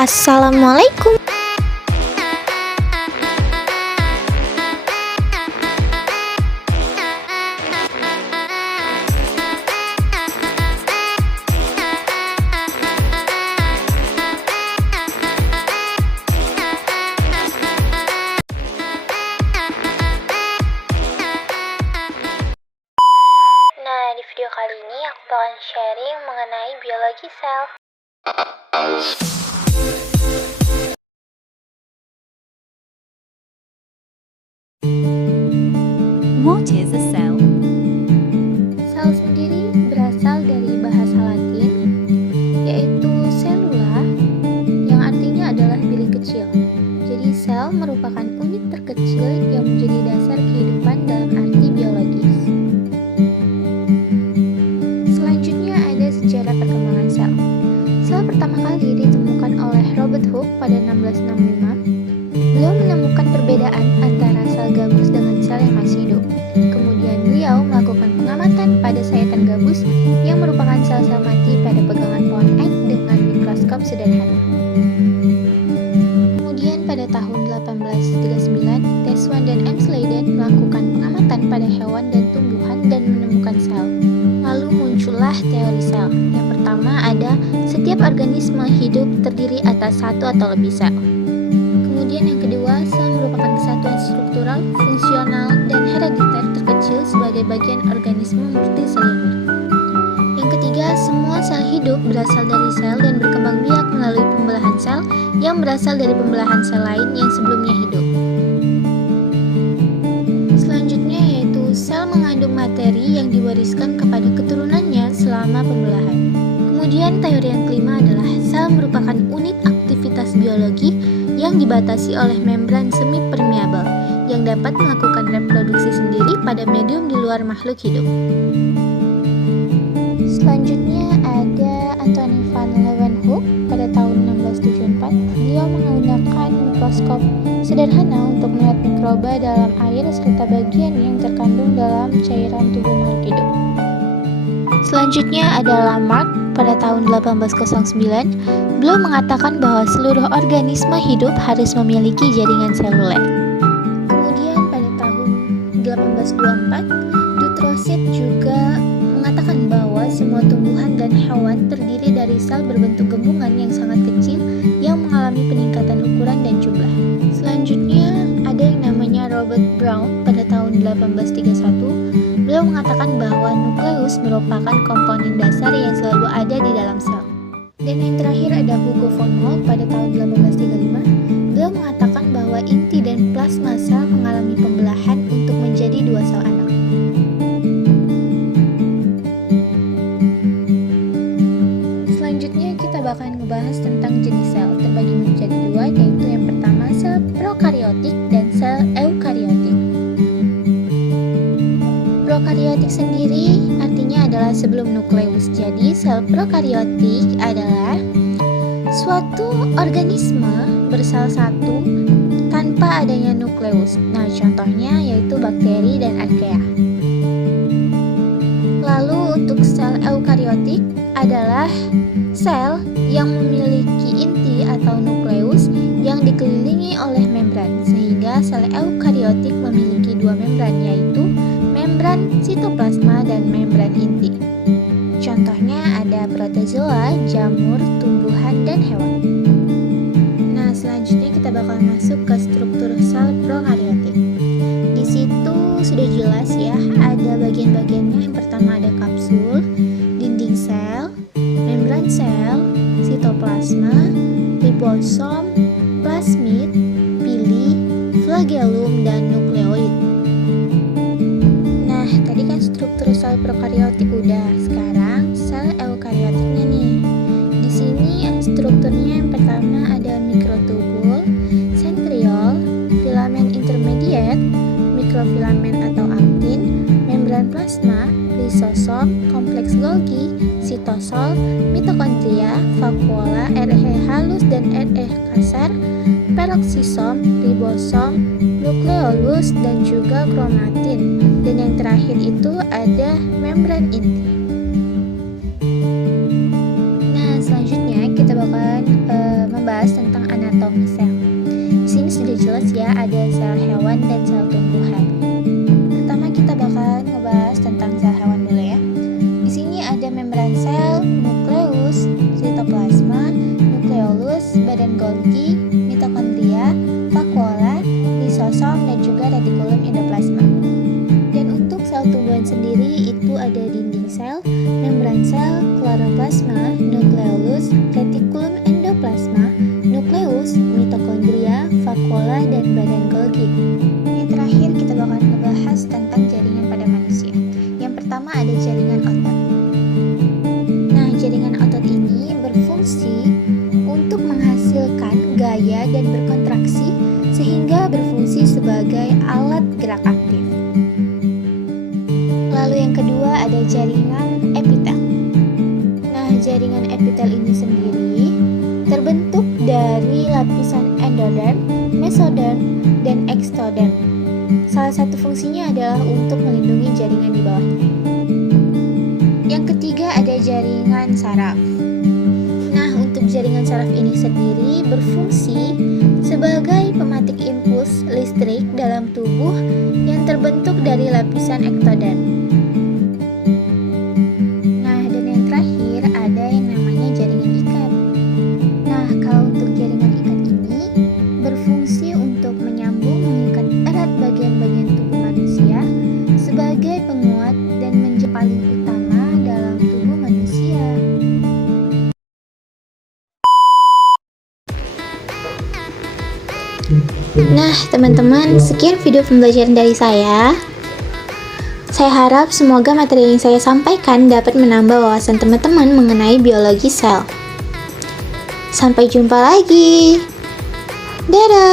Assalamualaikum. Nah, di video kali ini aku bakalan sharing mengenai biologi sel. What is a cell? Sel sendiri berasal dari bahasa Latin, yaitu cellula, yang artinya adalah bilik kecil. Jadi sel merupakan unit terkecil yang menjadi dasar kehidupan dalam arti biologis. Selanjutnya ada sejarah perkembangan sel. Sel pertama kali ditemukan oleh Robert Hooke pada 1665. Beliau menemukan perbedaan antara sel gabus dengan sel yang masih hidup. Kemudian beliau melakukan pengamatan pada sayatan gabus yang merupakan sel-sel mati pada pegangan pohon ek dengan mikroskop sederhana. Kemudian pada tahun 1839, Teswan dan M. Sladen melakukan pengamatan pada hewan dan tumbuhan dan menemukan sel. Lalu muncullah teori sel. Yang pertama ada setiap organisme hidup terdiri atas satu atau lebih sel. Kemudian yang kedua, sel merupakan kesatuan struktural, fungsional, dan herediter terkecil sebagai bagian organisme multiseluler. Yang ketiga, semua sel hidup berasal dari sel dan berkembang biak melalui pembelahan sel yang berasal dari pembelahan sel lain yang sebelumnya hidup. Selanjutnya yaitu sel mengandung materi yang diwariskan kepada keturunannya selama pembelahan. Kemudian teori yang kelima adalah sel merupakan unit aktivitas biologi yang dibatasi oleh membran semi permeabel yang dapat melakukan reproduksi sendiri pada medium di luar makhluk hidup. Selanjutnya ada Anthony van Leeuwenhoek pada tahun 1674. Beliau menggunakan mikroskop sederhana untuk melihat mikroba dalam air serta bagian yang terkandung dalam cairan tubuh makhluk hidup. Selanjutnya ada Lamarck pada tahun 1809. Beliau mengatakan bahwa seluruh organisme hidup harus memiliki jaringan seluler. Kemudian pada tahun 1824, Dutrosit juga mengatakan bahwa semua tumbuhan dan hewan terdiri dari sel berbentuk gembungan yang sangat kecil yang mengalami peningkatan ukuran dan jumlah. Selanjutnya ada yang namanya Robert Brown pada tahun 1831. Beliau mengatakan bahwa nukleus merupakan komponen dasar yang selalu ada di dalam sel. Dan yang terakhir ada Hugo von Moltke pada tahun 1835. Beliau mengatakan bahwa inti dan plasma sel mengalami pembelahan untuk menjadi dua sel anak. Selanjutnya kita bakalan ngebahas tentang jenis sel terbagi menjadi dua, yaitu yang pertama sel prokariotik dan sel eukariotik. Prokariotik sendiri artinya adalah sebelum nukleus. Jadi sel prokariotik adalah suatu organisme bersel satu tanpa adanya nukleus. Nah, contohnya yaitu bakteri dan archaea. Lalu untuk sel eukariotik adalah sel yang memiliki inti atau nukleus yang dikelilingi oleh membran, sehingga sel eukariotik memiliki dua membran, yaitu membran sitoplasma dan membran inti. Contohnya ada protozoa, jamur, tumbuhan, dan hewan. Nah, selanjutnya kita bakal masuk ke struktur sel prokariotik. Di situ sudah jelas ya, ada bagian-bagiannya. Yang pertama ada kapsul, dinding sel, membran sel, sitoplasma, ribosom, plasmid, pili, flagellum, dan nukleoid. Nah, tadi kan struktur sel prokariotik udah. Sekarang sel eukariotiknya nih. Di sini strukturnya yang pertama ada mikrotubul, sentriol, filamen intermediate, mikrofilamen atau aktin, membran plasma, lisosom, kompleks Golgi, sitosol, mitokondria, vakuola, RE halus dan RE kasar, peroksisom, ribosom, nukleolus, dan juga kromatin. Dan yang terakhir itu ada membran inti. Nah, selanjutnya kita bakalan membahas anatomi sel. Di sini sudah jelas ya, ada sel hewan dan sel tumbuhan. Pertama kita bakalan ngebahas tentang sel hewan dulu ya. Di sini ada membran sel, nukleus, sitoplasma, nukleolus, badan Golgi, mitokondria, vakuola, lisosom, dan juga retikulum endoplasma. Dan untuk sel tumbuhan sendiri itu ada dinding sel, membran sel, kloroplasma, nukleolus, retikulum endoplasma, nukleus, mitokondria, vakuola, dan badan Golgi. Yang terakhir kita bakalan ngebahas tentang jaringan pada manusia. Yang pertama ada jaringan otot. Nah, jaringan otot ini berfungsi untuk menghasilkan gaya dan berkontraksi sehingga berfungsi sebagai alat gerak aktif. Lalu yang kedua ada jaringan epitel. Nah, jaringan epitel ini sendiri terbentuk dari lapisan endoderm, mesoderm, dan ektoderm. Salah satu fungsinya adalah untuk melindungi jaringan di bawahnya. Yang ketiga ada jaringan saraf. Nah, untuk jaringan saraf ini sendiri berfungsi sebagai pematik impuls listrik dalam tubuh yang terbentuk dari lapisan ektoderm. Nah, dan yang terakhir ada yang namanya jaringan ikat. Nah, kalau untuk jaringan ikat ini berfungsi untuk menyambung mengikat erat bagian-bagian tubuh manusia sebagai penguat dan menjadi paling utama dalam tubuh manusia. Nah, teman-teman, sekian video pembelajaran dari saya. Saya harap semoga materi yang saya sampaikan dapat menambah wawasan teman-teman mengenai biologi sel. Sampai jumpa lagi. Dadah.